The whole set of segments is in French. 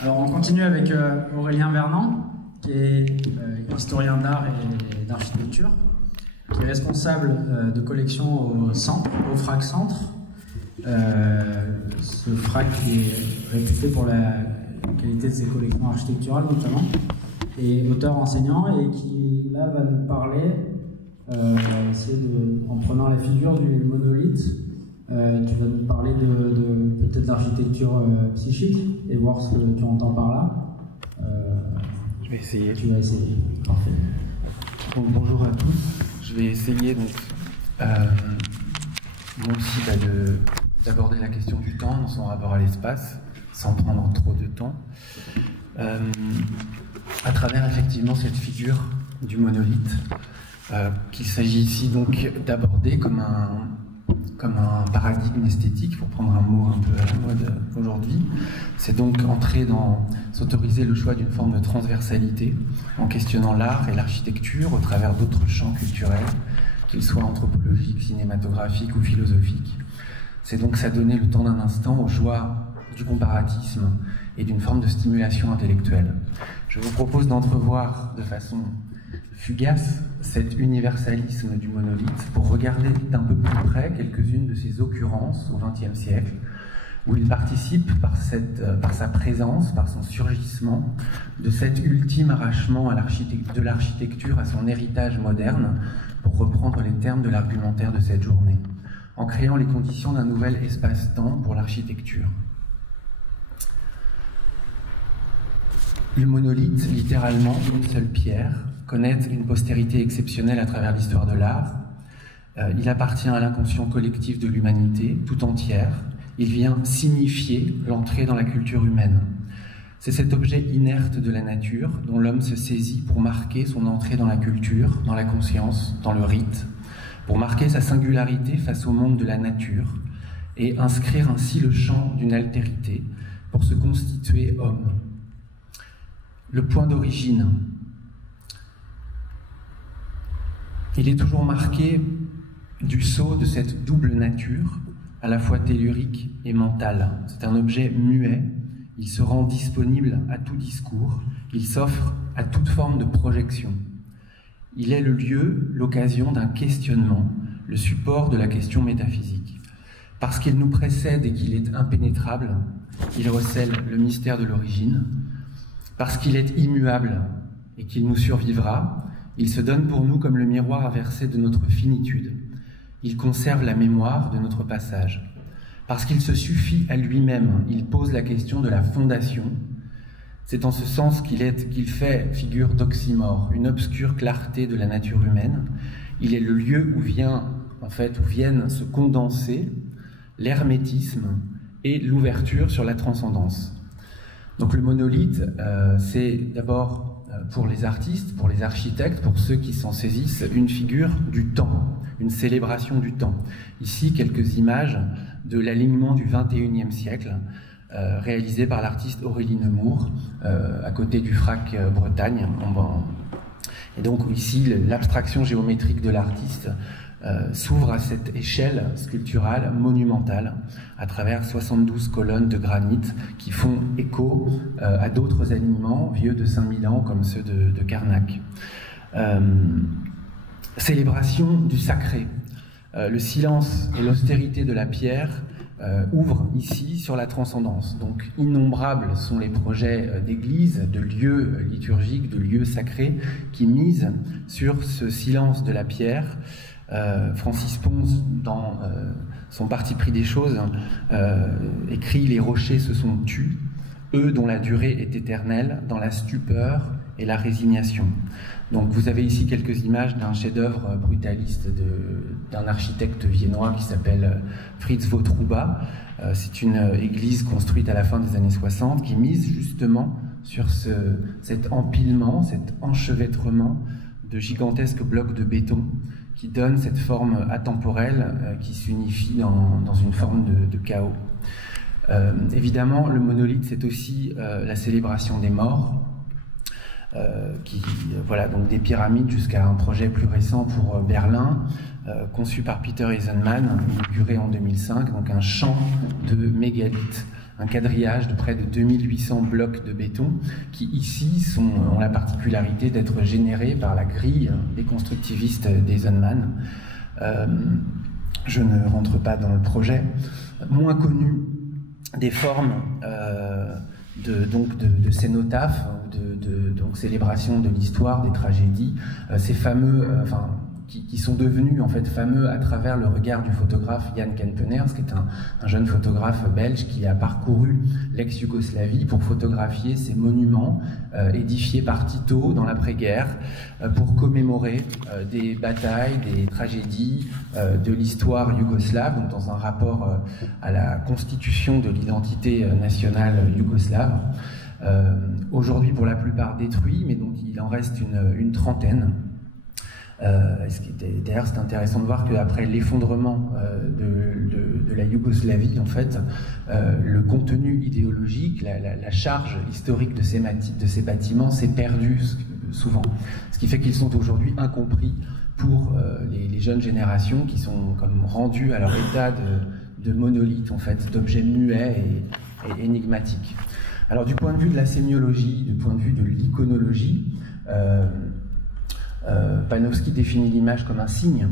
Alors on continue avec Aurélien Vernant, qui est historien d'art et d'architecture, qui est responsable de collection au centre, au FRAC Centre. Ce FRAC est réputé pour la qualité de ses collections architecturales notamment, et auteur-enseignant, et qui là va nous parler, en prenant la figure du monolithe, tu vas nous parler de peut-être l'architecture psychique et voir ce que tu entends par là. Je vais essayer. Tu vas essayer. Parfait. Donc, bonjour à tous. Je vais essayer donc, moi aussi d'aborder la question du temps dans son rapport à l'espace, sans prendre trop de temps, à travers effectivement cette figure du monolithe, qu'il s'agit ici donc d'aborder comme un paradigme esthétique, pour prendre un mot un peu à la mode aujourd'hui. C'est donc s'autoriser le choix d'une forme de transversalité en questionnant l'art et l'architecture au travers d'autres champs culturels, qu'ils soient anthropologiques, cinématographiques ou philosophiques. C'est donc s'adonner le temps d'un instant aux joies du comparatisme et d'une forme de stimulation intellectuelle. Je vous propose d'entrevoir de façon fugace cet universalisme du monolithe pour regarder d'un peu plus près quelques-unes de ses occurrences au XXe siècle, où il participe par sa présence, par son surgissement, de cet ultime arrachement de l'architecture à son héritage moderne, pour reprendre les termes de l'argumentaire de cette journée, en créant les conditions d'un nouvel espace-temps pour l'architecture. Le monolithe, littéralement une seule pierre, connaît une postérité exceptionnelle à travers l'histoire de l'art. Il appartient à l'inconscient collectif de l'humanité tout entière. Il vient signifier l'entrée dans la culture humaine. C'est cet objet inerte de la nature dont l'homme se saisit pour marquer son entrée dans la culture, dans la conscience, dans le rite, pour marquer sa singularité face au monde de la nature et inscrire ainsi le champ d'une altérité pour se constituer homme. Le point d'origine. Il est toujours marqué du sceau de cette double nature, à la fois tellurique et mentale. C'est un objet muet, il se rend disponible à tout discours, il s'offre à toute forme de projection. Il est le lieu, l'occasion d'un questionnement, le support de la question métaphysique. Parce qu'il nous précède et qu'il est impénétrable, il recèle le mystère de l'origine. Parce qu'il est immuable et qu'il nous survivra, il se donne pour nous comme le miroir inversé de notre finitude. Il conserve la mémoire de notre passage. Parce qu'il se suffit à lui-même, il pose la question de la fondation. C'est en ce sens qu'il fait figure d'oxymore, une obscure clarté de la nature humaine. Il est le lieu où viennent se condenser l'hermétisme et l'ouverture sur la transcendance. Donc le monolithe, c'est d'abord pour les artistes, pour les architectes, pour ceux qui s'en saisissent, une figure du temps, une célébration du temps. Ici, quelques images de l'alignement du XXIe siècle, réalisé par l'artiste Aurélie Nemours, à côté du FRAC Bretagne. Et donc ici, l'abstraction géométrique de l'artiste s'ouvre à cette échelle sculpturale monumentale à travers 72 colonnes de granit qui font écho à d'autres alignements vieux de 5000 ans comme ceux de Karnak. Célébration du sacré. Le silence et l'austérité de la pierre ouvrent ici sur la transcendance. Donc innombrables sont les projets d'églises, de lieux liturgiques, de lieux sacrés qui misent sur ce silence de la pierre. Francis Pons, dans son parti pris des choses, écrit « Les rochers se sont tus, eux dont la durée est éternelle, dans la stupeur et la résignation ». Donc vous avez ici quelques images d'un chef-d'œuvre brutaliste d'un architecte viennois qui s'appelle Fritz Wotruba. C'est une église construite à la fin des années 60 qui mise justement sur cet empilement, cet enchevêtrement de gigantesques blocs de béton qui donne cette forme atemporelle qui s'unifie dans une forme de chaos. Évidemment, le monolithe, c'est aussi la célébration des morts, donc des pyramides jusqu'à un projet plus récent pour Berlin, conçu par Peter Eisenman, inauguré en 2005, donc un champ de mégalithes un quadrillage de près de 2800 blocs de béton qui ici ont la particularité d'être générés par la grille des constructivistes d'Eisenman. Je ne rentre pas dans le projet. Moins connu des formes de cénotaphes, donc célébration de l'histoire, des tragédies, ces fameux, qui sont devenus en fait fameux à travers le regard du photographe Jan Kempenaers, qui est un jeune photographe belge qui a parcouru l'ex-Yougoslavie pour photographier ces monuments édifiés par Tito dans l'après-guerre pour commémorer des batailles, des tragédies de l'histoire yougoslave, donc dans un rapport à la constitution de l'identité nationale yougoslave. Aujourd'hui pour la plupart détruits, mais donc il en reste une trentaine. D'ailleurs, c'est intéressant de voir qu'après l'effondrement de la Yougoslavie, en fait, le contenu idéologique, la charge historique de ces bâtiments s'est perdu souvent. Ce qui fait qu'ils sont aujourd'hui incompris pour les jeunes générations qui sont comme rendues à leur état de monolithes, en fait, d'objets muets et énigmatiques. Alors, du point de vue de la sémiologie, du point de vue de l'iconologie, Panofsky définit l'image comme un signe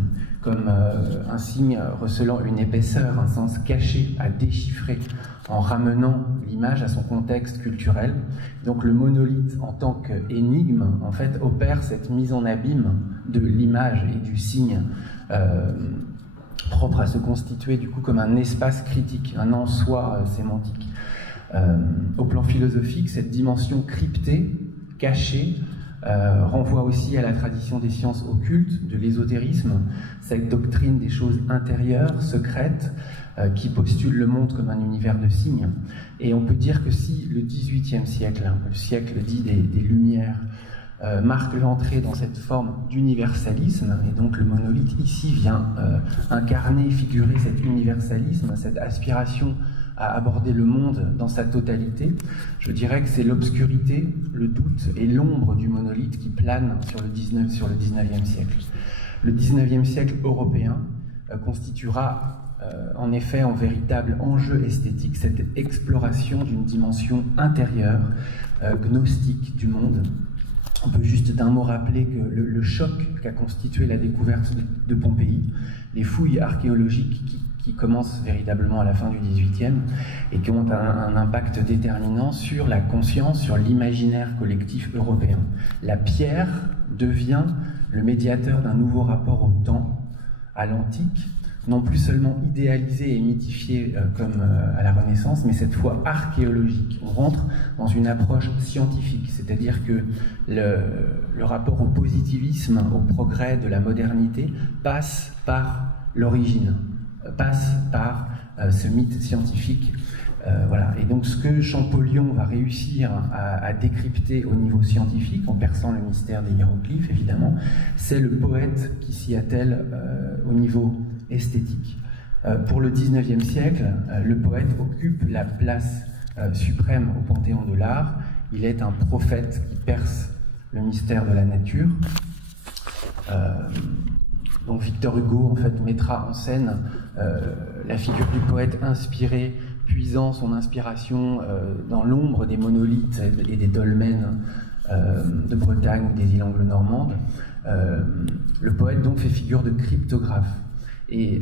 recelant une épaisseur, un sens caché à déchiffrer en ramenant l'image à son contexte culturel. Donc le monolithe en tant qu'énigme, en fait, opère cette mise en abîme de l'image et du signe propre à se constituer du coup comme un espace critique, un en-soi sémantique. Au plan philosophique, cette dimension cryptée, cachée, renvoie aussi à la tradition des sciences occultes, de l'ésotérisme, cette doctrine des choses intérieures, secrètes, qui postule le monde comme un univers de signes. Et on peut dire que si le XVIIIe siècle, le siècle dit des Lumières, marque l'entrée dans cette forme d'universalisme, et donc le monolithe ici vient incarner, figurer cet universalisme, cette aspiration à aborder le monde dans sa totalité, je dirais que c'est l'obscurité, le doute et l'ombre du monolithe qui planent sur le 19e siècle. Le 19e siècle européen constituera en effet en véritable enjeu esthétique cette exploration d'une dimension intérieure, gnostique du monde. On peut juste d'un mot rappeler que le choc qu'a constitué la découverte de Pompéi, les fouilles archéologiques qui commencent véritablement à la fin du XVIIIe et qui ont un impact déterminant sur la conscience, sur l'imaginaire collectif européen. La pierre devient le médiateur d'un nouveau rapport au temps, à l'antique, non plus seulement idéalisé et mythifié comme à la Renaissance, mais cette fois archéologique. On rentre dans une approche scientifique, c'est-à-dire que le rapport au positivisme, au progrès de la modernité, passe par l'origine, passe par ce mythe scientifique. Voilà. Et donc ce que Champollion va réussir à décrypter au niveau scientifique, en perçant le mystère des hiéroglyphes, évidemment, c'est le poète qui s'y attelle au niveau esthétique. Pour le XIXe siècle, le poète occupe la place suprême au panthéon de l'art. Il est un prophète qui perce le mystère de la nature. Donc Victor Hugo, en fait, mettra en scène la figure du poète inspiré, puisant son inspiration dans l'ombre des monolithes et des dolmens de Bretagne ou des îles anglo-normandes. Le poète donc fait figure de cryptographe. Et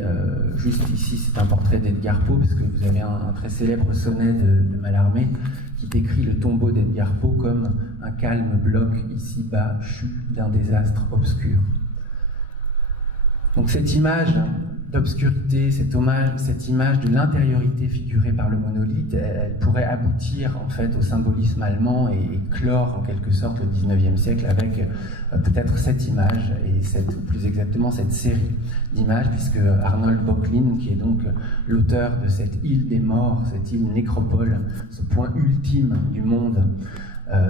juste ici, c'est un portrait d'Edgar Poe, parce que vous avez un très célèbre sonnet de Mallarmé qui décrit le tombeau d'Edgar Poe comme un calme bloc ici-bas, chu d'un désastre obscur. Donc cette image d'obscurité, cette image de l'intériorité figurée par le monolithe, elle pourrait aboutir en fait au symbolisme allemand et clore en quelque sorte le XIXe siècle avec peut-être cette image, ou plus exactement cette série d'images, puisque Arnold Böcklin, qui est donc l'auteur de cette île des morts, cette île nécropole, ce point ultime du monde,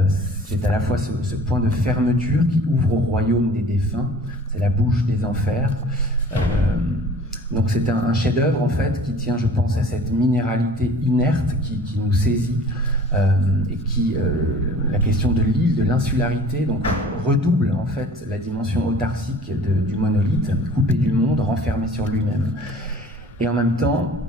c'est à la fois ce point de fermeture qui ouvre au royaume des défunts, c'est la bouche des enfers. Donc c'est un chef-d'œuvre en fait qui tient, je pense, à cette minéralité inerte qui nous saisit et qui, la question de l'île, de l'insularité, donc redouble en fait la dimension autarcique du monolithe, coupé du monde, renfermé sur lui-même. Et en même temps,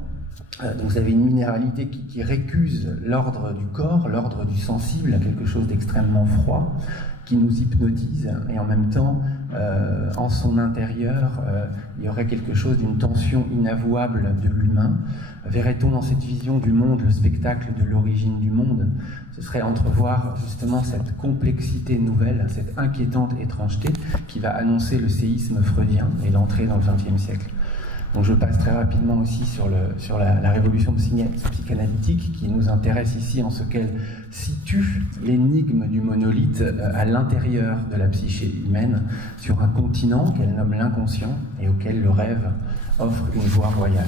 Donc vous avez une minéralité qui récuse l'ordre du corps, l'ordre du sensible, quelque chose d'extrêmement froid, qui nous hypnotise, et en même temps, en son intérieur, il y aurait quelque chose d'une tension inavouable de l'humain. Verrait-on dans cette vision du monde le spectacle de l'origine du monde? Ce serait entrevoir justement cette complexité nouvelle, cette inquiétante étrangeté qui va annoncer le séisme freudien et l'entrée dans le XXe siècle. Donc je passe très rapidement aussi sur la révolution psychanalytique qui nous intéresse ici en ce qu'elle situe l'énigme du monolithe à l'intérieur de la psyché humaine, sur un continent qu'elle nomme l'inconscient et auquel le rêve offre une voie royale.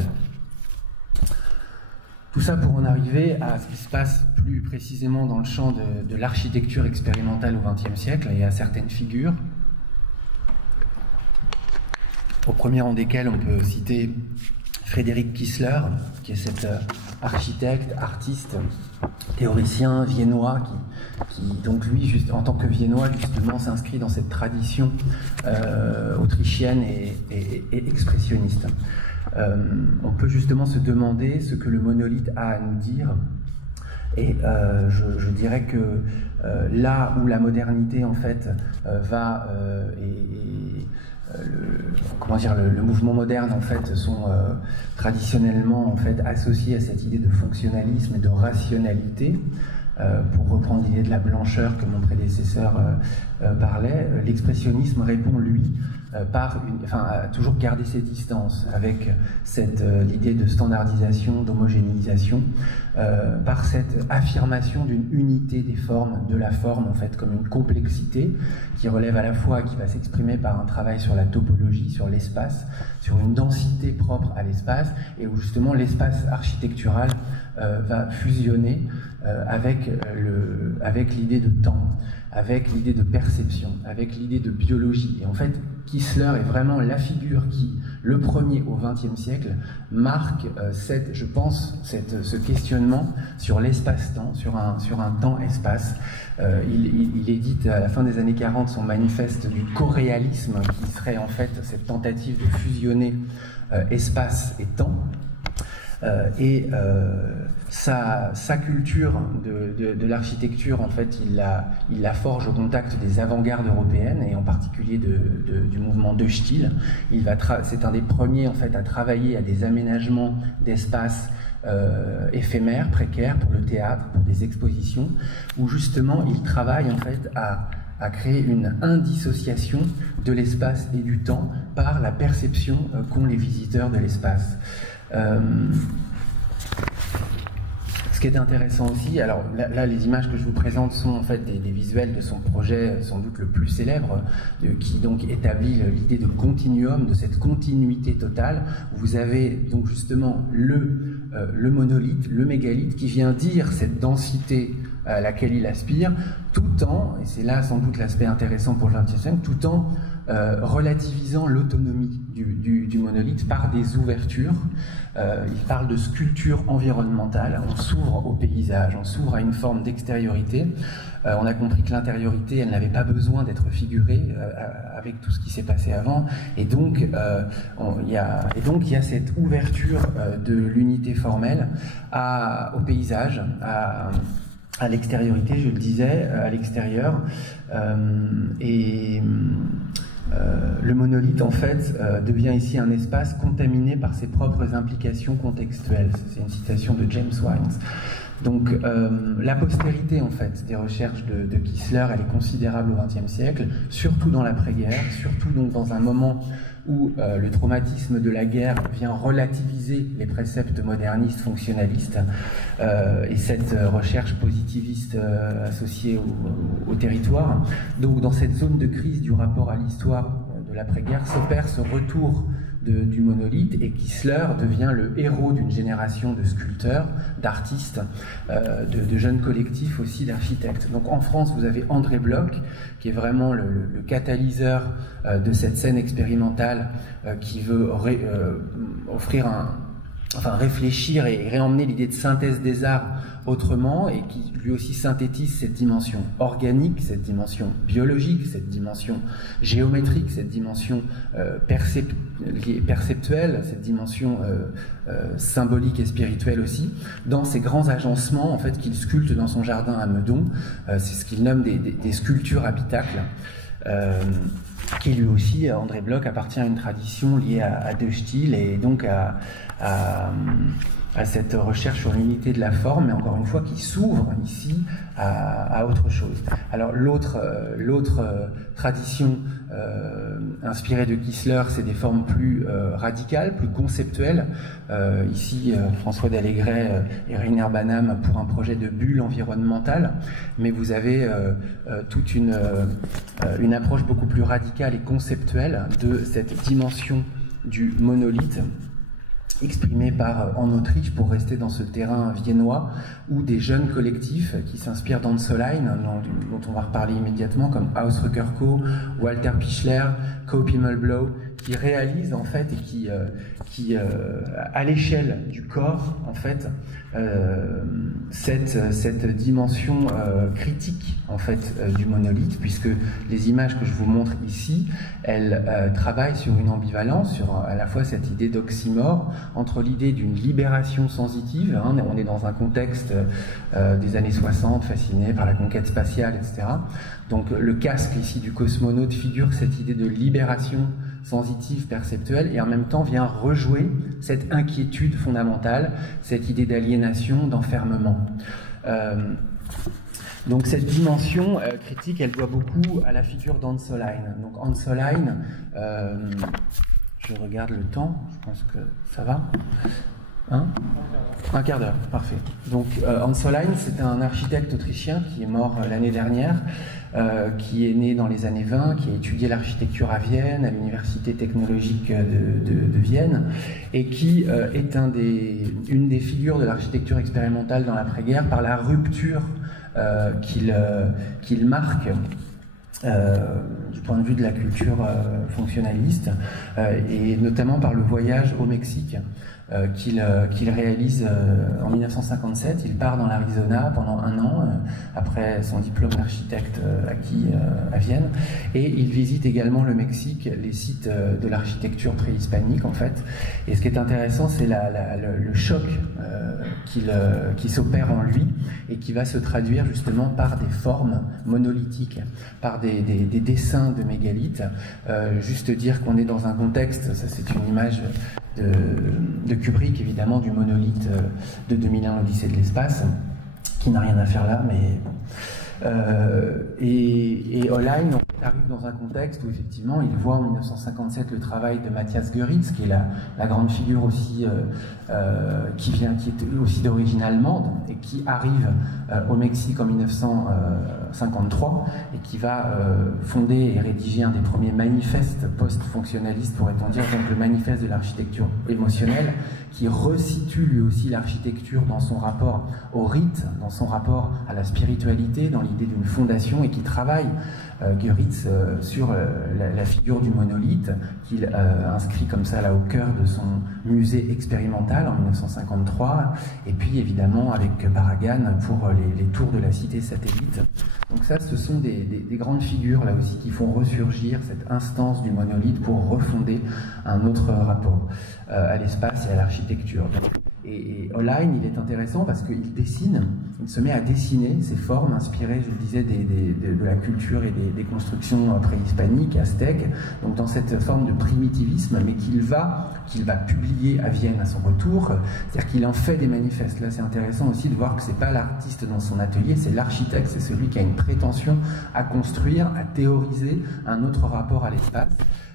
Tout ça pour en arriver à ce qui se passe plus précisément dans le champ de l'architecture expérimentale au XXe siècle et à certaines figures, au premier rang desquels on peut citer Frédéric Kissler, qui est cet architecte, artiste, théoricien viennois, qui donc lui, juste, en tant que viennois, justement, s'inscrit dans cette tradition autrichienne et expressionniste. On peut justement se demander ce que le monolithe a à nous dire, et je dirais que là où la modernité en fait va le mouvement moderne en fait sont traditionnellement en fait associés à cette idée de fonctionnalisme et de rationalité. Pour reprendre l'idée de la blancheur que mon prédécesseur parlait, l'expressionnisme répond, lui, à toujours garder ses distances avec l'idée de standardisation, d'homogénéisation, par cette affirmation d'une unité des formes, de la forme en fait comme une complexité qui relève à la fois, qui va s'exprimer par un travail sur la topologie, sur l'espace, sur une densité propre à l'espace, et où justement l'espace architectural va fusionner avec l'idée de temps, avec l'idée de perception, avec l'idée de biologie. Et en fait, Kissler est vraiment la figure qui, le premier au XXe siècle, marque ce questionnement sur l'espace-temps, sur un temps-espace. Il édite à la fin des années 40 son manifeste du coréalisme, qui serait en fait cette tentative de fusionner espace et temps. Sa culture de l'architecture, en fait, il la forge au contact des avant-gardes européennes, et en particulier du mouvement de Stil. C'est un des premiers en fait à travailler à des aménagements d'espaces éphémères, précaires, pour le théâtre, pour des expositions, où justement il travaille en fait à créer une indissociation de l'espace et du temps par la perception qu'ont les visiteurs de l'espace. Ce qui est intéressant aussi, alors là les images que je vous présente sont en fait des visuels de son projet sans doute le plus célèbre, qui donc établit l'idée de continuum, de cette continuité totale, où vous avez donc justement le monolithe, le mégalithe, qui vient dire cette densité à laquelle il aspire, tout en, et c'est là sans doute l'aspect intéressant pour le XXe siècle, tout en relativisant l'autonomie du monolithe par des ouvertures. Il parle de sculpture environnementale, on s'ouvre au paysage, on s'ouvre à une forme d'extériorité. On a compris que l'intériorité, elle n'avait pas besoin d'être figurée avec tout ce qui s'est passé avant, et donc il y a cette ouverture de l'unité formelle au paysage, à l'extériorité, je le disais, à l'extérieur, le monolithe, en fait, devient ici un espace contaminé par ses propres implications contextuelles. C'est une citation de James Wines. Donc, la postérité, en fait, des recherches de Kissler, elle est considérable au XXe siècle, surtout dans l'après-guerre, surtout donc dans un moment où le traumatisme de la guerre vient relativiser les préceptes modernistes fonctionnalistes, et cette recherche positiviste associée au territoire. Donc dans cette zone de crise du rapport à l'histoire de l'après-guerre s'opère ce retour du monolithe, et Kissler devient le héros d'une génération de sculpteurs, d'artistes, de jeunes collectifs aussi, d'architectes. Donc en France, vous avez André Bloch, qui est vraiment le catalyseur de cette scène expérimentale, qui veut offrir réfléchir et réemmener l'idée de synthèse des arts autrement, et qui lui aussi synthétise cette dimension organique, cette dimension biologique, cette dimension géométrique, cette dimension perceptuelle, cette dimension symbolique et spirituelle aussi, dans ces grands agencements en fait qu'il sculpte dans son jardin à Meudon. C'est ce qu'il nomme des sculptures habitacles. Qui lui aussi, André Bloch, appartient à une tradition liée à De Stijl, et donc à cette recherche sur l'unité de la forme, mais encore une fois qui s'ouvre ici à autre chose. Alors l'autre tradition inspirée de Kissler, c'est des formes plus radicales, plus conceptuelles. Ici, François Dallegret et Rainer Banham pour un projet de bulle environnementale, mais vous avez toute une approche beaucoup plus radicale et conceptuelle de cette dimension du monolithe, exprimé en Autriche, pour rester dans ce terrain viennois, où des jeunes collectifs qui s'inspirent d'Ansolein, dont on va reparler immédiatement, comme Hausrucker Co, Walter Pichler, Coop Himmelblau, qui réalisent en fait et qui à l'échelle du corps en fait cette dimension critique en fait du monolithe, puisque les images que je vous montre ici, elles travaillent sur une ambivalence, sur à la fois cette idée d'oxymore entre l'idée d'une libération sensitive, hein, on est dans un contexte des années 60 fasciné par la conquête spatiale, etc. Donc le casque ici du cosmonaute figure cette idée de libération sensitive, perceptuelle, et en même temps vient rejouer cette inquiétude fondamentale, cette idée d'aliénation, d'enfermement. Donc cette dimension critique, elle doit beaucoup à la figure d'Ansolein. Donc Ansolein, je regarde le temps, je pense que ça va. Hein? Un quart d'heure, parfait. Donc Ansolein, c'est un architecte autrichien qui est mort l'année dernière, qui est né dans les années 20, qui a étudié l'architecture à Vienne, à l'université technologique de Vienne, et qui est une des figures de l'architecture expérimentale dans l'après-guerre par la rupture qu'il marque du point de vue de la culture fonctionnaliste, et notamment par le voyage au Mexique qu'il réalise en 1957. Il part dans l'Arizona pendant un an, après son diplôme d'architecte acquis à Vienne, et il visite également le Mexique, les sites de l'architecture préhispanique en fait. Et ce qui est intéressant, c'est le choc qui s'opère en lui, et qui va se traduire justement par des formes monolithiques, par des dessins de mégalithes. Juste dire qu'on est dans un contexte, ça c'est une image de Kubrick, évidemment, du monolithe de 2001, l'Odyssée de l'espace, qui n'a rien à faire là, mais et Olein arrive dans un contexte où effectivement il voit en 1957 le travail de Matthias Goeritz, qui est la grande figure aussi qui est aussi d'origine allemande, et qui arrive au Mexique en 1953, et qui va fonder et rédiger un des premiers manifestes post-fonctionnalistes, pourrait-on dire, donc le manifeste de l'architecture émotionnelle, qui resitue lui aussi l'architecture dans son rapport au rite, dans son rapport à la spiritualité, dans l'idée d'une fondation, et qui travaille Goeritz sur la figure du monolithe, qu'il inscrit comme ça là au cœur de son musée expérimental en 1953, et puis évidemment avec Barragan pour les tours de la cité satellite. Donc ça, ce sont des grandes figures là aussi qui font ressurgir cette instance du monolithe pour refonder un autre rapport à l'espace et à l'architecture. Et Olein, il est intéressant parce qu'il il se met à dessiner ces formes inspirées, je le disais, de la culture et des constructions préhispaniques, aztèques, donc dans cette forme de primitivisme, mais qu'il va publier à Vienne à son retour, c'est-à-dire qu'il en fait des manifestes. Là, c'est intéressant aussi de voir que c'est pas l'artiste dans son atelier, c'est l'architecte, c'est celui qui a une prétention à construire, à théoriser un autre rapport à l'espace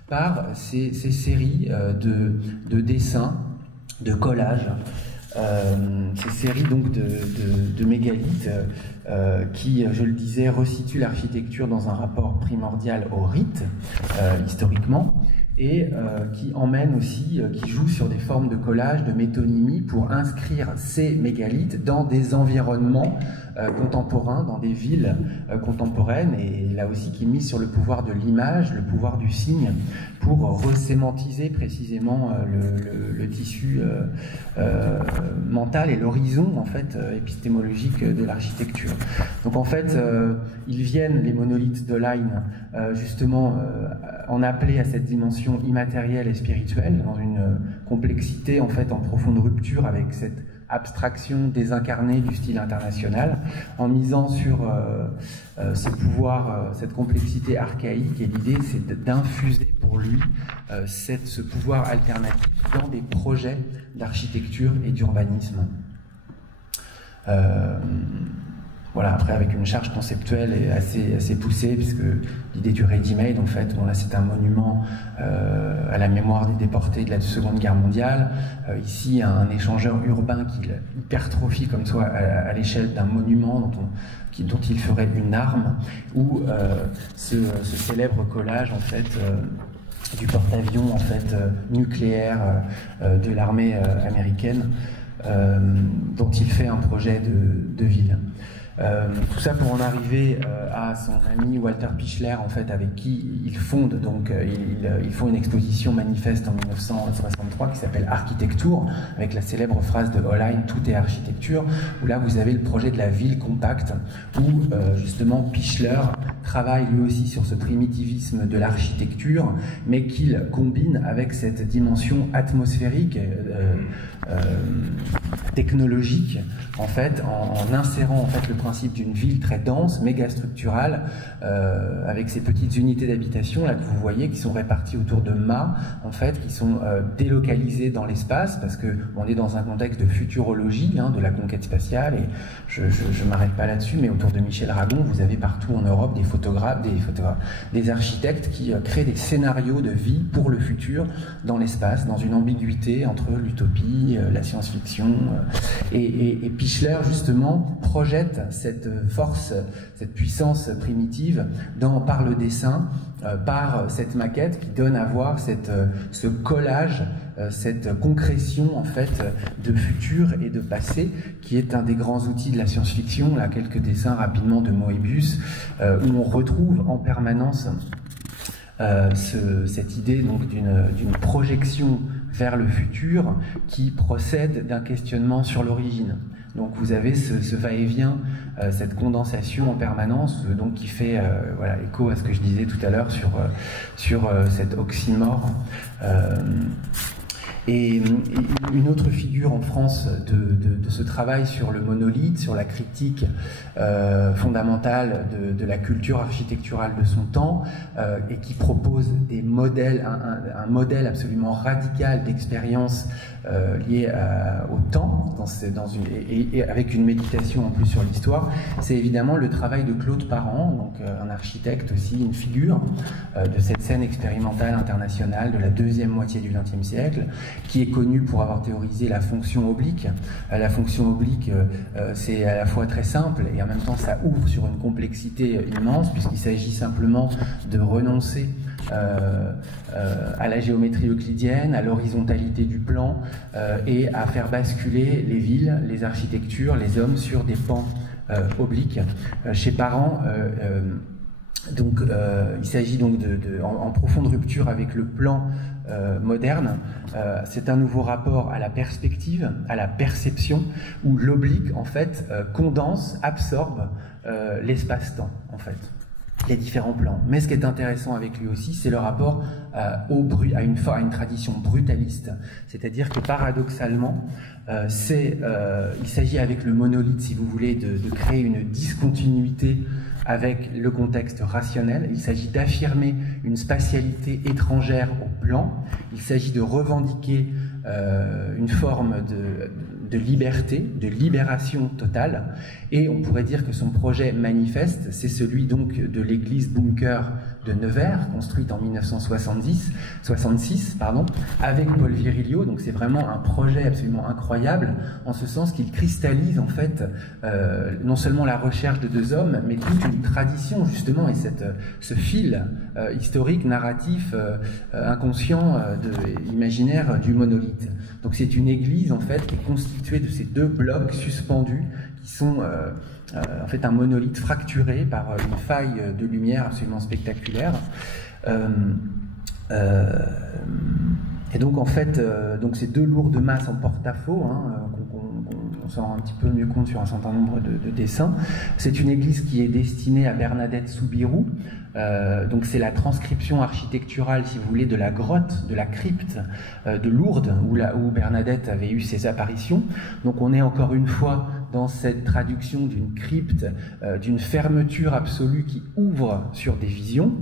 par ces séries de dessins, de collages, ces séries donc de mégalithes qui, je le disais, resituent l'architecture dans un rapport primordial au rite, historiquement, et qui emmène aussi, qui joue sur des formes de collage, de métonymie pour inscrire ces mégalithes dans des environnements contemporains, dans des villes contemporaines, et là aussi qui mise sur le pouvoir de l'image, le pouvoir du signe, pour resémantiser précisément le tissu mental et l'horizon en fait épistémologique de l'architecture. Donc en fait, ils viennent, les monolithes d'Olaine, justement en appeler à cette dimension immatérielle et spirituelle, dans une complexité en fait en profonde rupture avec cette abstraction désincarnée du style international, en misant sur ce pouvoir, cette complexité archaïque, et l'idée c'est d'infuser pour lui ce pouvoir alternatif dans des projets d'architecture et d'urbanisme. Voilà, après avec une charge conceptuelle assez poussée, puisque l'idée du ready-made, en fait, bon là c'est un monument à la mémoire des déportés de la Seconde Guerre mondiale. Ici, un échangeur urbain qui hypertrophie comme ça à l'échelle d'un monument dont il ferait une arme, ou ce célèbre collage en fait du porte-avions en fait nucléaire de l'armée américaine, dont il fait un projet de ville. Tout ça pour en arriver à son ami Walter Pichler, en fait, avec qui il fonde, donc ils font une exposition manifeste en 1963 qui s'appelle Architecture, avec la célèbre phrase de Olaine, tout est architecture, où là vous avez le projet de la ville compacte, où justement Pichler travaille lui aussi sur ce primitivisme de l'architecture, mais qu'il combine avec cette dimension atmosphérique, technologique, en fait, en insérant en fait le principe d'une ville très dense, méga structurale, avec ces petites unités d'habitation là que vous voyez, qui sont réparties autour de mâts, en fait, qui sont délocalisées dans l'espace, parce que on est dans un contexte de futurologie, de la conquête spatiale, et je m'arrête pas là-dessus, mais autour de Michel Ragon, vous avez partout en Europe des photographes, des architectes qui créent des scénarios de vie pour le futur dans l'espace, dans une ambiguïté entre l'utopie, la science-fiction, et Pichler justement projette cette force, cette puissance primitive par le dessin, par cette maquette qui donne à voir ce collage, cette concrétion en fait de futur et de passé, qui est un des grands outils de la science-fiction. Là, quelques dessins rapidement de Moebius, où on retrouve en permanence cette idée donc d'une projection vers le futur qui procède d'un questionnement sur l'origine. Donc vous avez ce va-et-vient, cette condensation en permanence, donc qui fait voilà, écho à ce que je disais tout à l'heure sur cet oxymore. Et une autre figure en France de ce travail sur le monolithe, sur la critique fondamentale de la culture architecturale de son temps, et qui propose des modèles, un modèle absolument radical d'expérience liée au temps, et avec une méditation en plus sur l'histoire, c'est évidemment le travail de Claude Parent, donc un architecte aussi, une figure de cette scène expérimentale internationale de la deuxième moitié du XXe siècle, qui est connu pour avoir théorisé la fonction oblique. La fonction oblique, c'est à la fois très simple et en même temps ça ouvre sur une complexité immense, puisqu'il s'agit simplement de renoncer à la géométrie euclidienne, à l'horizontalité du plan, et à faire basculer les villes, les architectures, les hommes sur des pans obliques. Chez Parent, donc, il s'agit donc en profonde rupture avec le plan moderne. C'est un nouveau rapport à la perspective, à la perception, où l'oblique, en fait, condense, absorbe l'espace-temps, en fait, les différents plans. Mais ce qui est intéressant avec lui aussi, c'est le rapport à une tradition brutaliste, c'est-à-dire que paradoxalement, il s'agit avec le monolithe, si vous voulez, de créer une discontinuité avec le contexte rationnel. Il s'agit d'affirmer une spatialité étrangère au plan. Il s'agit de revendiquer une forme de liberté, de libération totale. Et on pourrait dire que son projet manifeste, c'est celui donc de l'église bunker de Nevers, construite en 1966, avec Paul Virilio. Donc c'est vraiment un projet absolument incroyable, en ce sens qu'il cristallise en fait non seulement la recherche de deux hommes, mais toute une tradition justement, et ce fil historique, narratif, inconscient, imaginaire du monolithe. Donc c'est une église en fait qui est constituée de ces deux blocs suspendus qui sont en fait un monolithe fracturé par une faille de lumière absolument spectaculaire. Et donc en fait, donc ces deux lourdes masses en porte-à-faux, on s'en rend un petit peu mieux compte sur un certain nombre de dessins. C'est une église qui est destinée à Bernadette Soubirous. Donc c'est la transcription architecturale, si vous voulez, de la grotte, de la crypte de Lourdes, où Bernadette avait eu ses apparitions. Donc on est encore une fois dans cette traduction d'une crypte, d'une fermeture absolue qui ouvre sur des visions.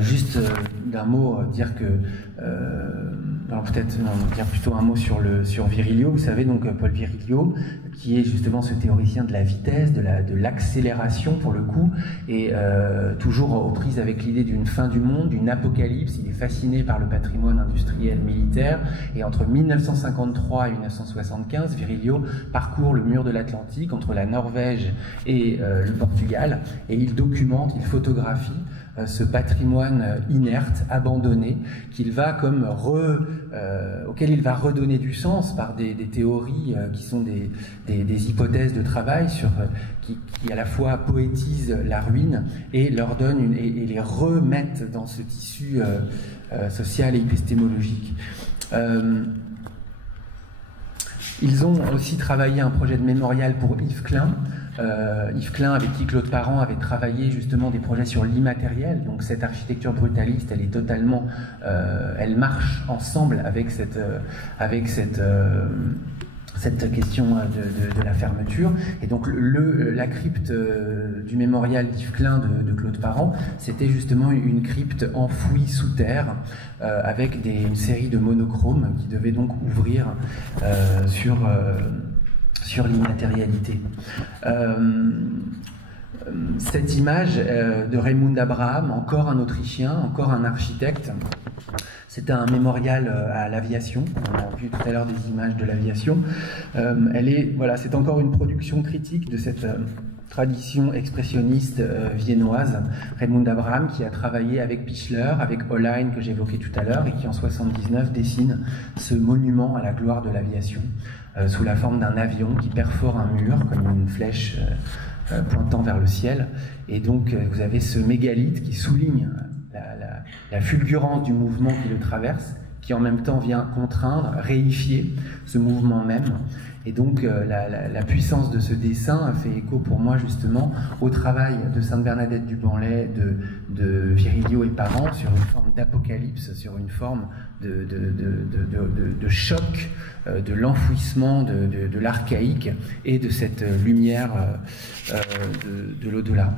Juste d'un mot, dire que alors peut-être dire plutôt un mot sur Virilio. Vous savez, donc Paul Virilio, qui est justement ce théoricien de la vitesse, de l'accélération pour le coup, et toujours aux prises avec l'idée d'une fin du monde, d'une apocalypse. Il est fasciné par le patrimoine industriel militaire, et entre 1953 et 1975, Virilio parcourt le mur de l'Atlantique entre la Norvège et le Portugal, et il documente, il photographie ce patrimoine inerte, abandonné, auquel il va redonner du sens par des théories qui sont des hypothèses de travail qui à la fois poétisent la ruine et leur donnent et les remettent dans ce tissu social et épistémologique. Ils ont aussi travaillé un projet de mémorial pour Yves Klein. Yves Klein, avec qui Claude Parent avait travaillé justement des projets sur l'immatériel. Donc cette architecture brutaliste, elle est totalement, elle marche ensemble avec cette question de la fermeture. Et donc la crypte du mémorial d'Yves Klein de Claude Parent, c'était justement une crypte enfouie sous terre, avec une série de monochromes qui devaient donc ouvrir sur l'immatérialité. Cette image de Raymond Abraham, encore un Autrichien, encore un architecte, c'est un mémorial à l'aviation. On a vu tout à l'heure des images de l'aviation. C'est encore une production critique de cette tradition expressionniste viennoise. Raymond Abraham, qui a travaillé avec Pichler, avec Hollein, que j'évoquais tout à l'heure, et qui en 1979 dessine ce monument à la gloire de l'aviation, sous la forme d'un avion qui perfore un mur comme une flèche pointant vers le ciel. Et donc vous avez ce mégalithe qui souligne la fulgurance du mouvement qui le traverse, qui en même temps vient contraindre, réifier ce mouvement même. Et donc la puissance de ce dessin fait écho pour moi justement au travail de Sainte-Bernadette du Banlay, de Virilio et Parent, sur une forme d'apocalypse, sur une forme de choc, de l'enfouissement de l'archaïque et de cette lumière de l'au-delà.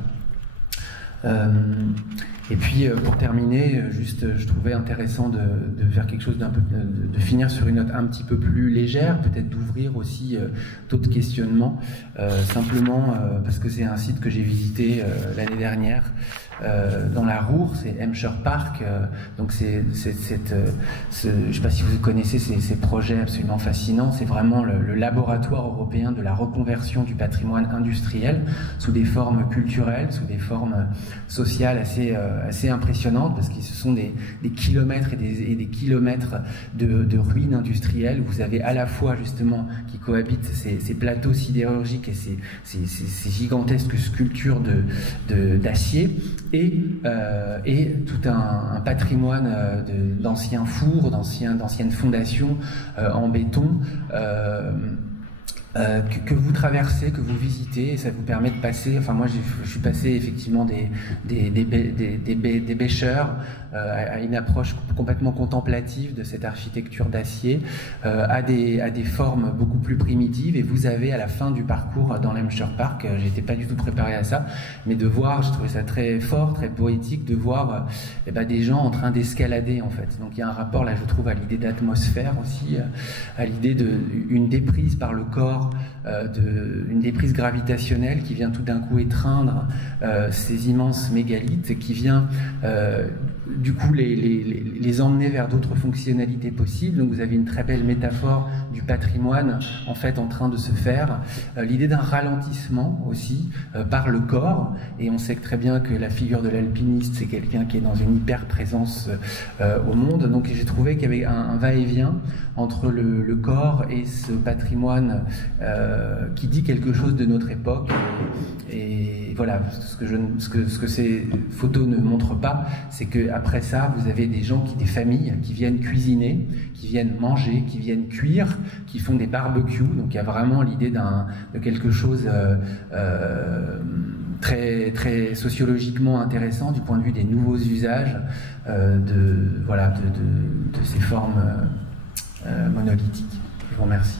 Et puis pour terminer, je trouvais intéressant de faire quelque chose de finir sur une note un petit peu plus légère, peut-être d'ouvrir aussi d'autres questionnements, simplement parce que c'est un site que j'ai visité l'année dernière dans la Roure, c'est Hampshire Park, donc je ne sais pas si vous connaissez ces projets absolument fascinants. C'est vraiment le laboratoire européen de la reconversion du patrimoine industriel sous des formes culturelles, sous des formes sociales assez impressionnantes, parce que ce sont des kilomètres et des kilomètres de ruines industrielles. Vous avez à la fois justement qui cohabitent ces plateaux sidérurgiques et ces gigantesques sculptures d'acier, et tout un patrimoine d'anciens fours, d'anciennes fondations en béton, que vous traversez, que vous visitez, et ça vous permet de passer. Enfin, moi, je suis passé effectivement des bêcheurs à une approche complètement contemplative de cette architecture d'acier, à des formes beaucoup plus primitives. Et vous avez à la fin du parcours dans l'Hampshire Park, j'étais pas du tout préparé à ça, mais de voir, je trouvais ça très fort, très poétique, de voir des gens en train d'escalader en fait. Donc il y a un rapport là, je trouve, à l'idée d'atmosphère aussi, à l'idée d'une déprise par le corps métaphore d'une déprise gravitationnelle qui vient tout d'un coup étreindre ces immenses mégalithes et qui vient du coup les emmener vers d'autres fonctionnalités possibles. Donc vous avez une très belle métaphore du patrimoine en fait en train de se faire. L'idée d'un ralentissement aussi par le corps, et on sait très bien que la figure de l'alpiniste c'est quelqu'un qui est dans une hyper présence au monde. Donc j'ai trouvé qu'il y avait un va-et-vient entre le corps et ce patrimoine qui dit quelque chose de notre époque. Et voilà, ce que ces photos ne montrent pas, c'est qu'après ça, vous avez des familles qui viennent cuisiner, qui viennent manger, qui viennent cuire, qui font des barbecues. Donc il y a vraiment l'idée de quelque chose très, très sociologiquement intéressant du point de vue des nouveaux usages de ces formes monolithiques. Je vous remercie.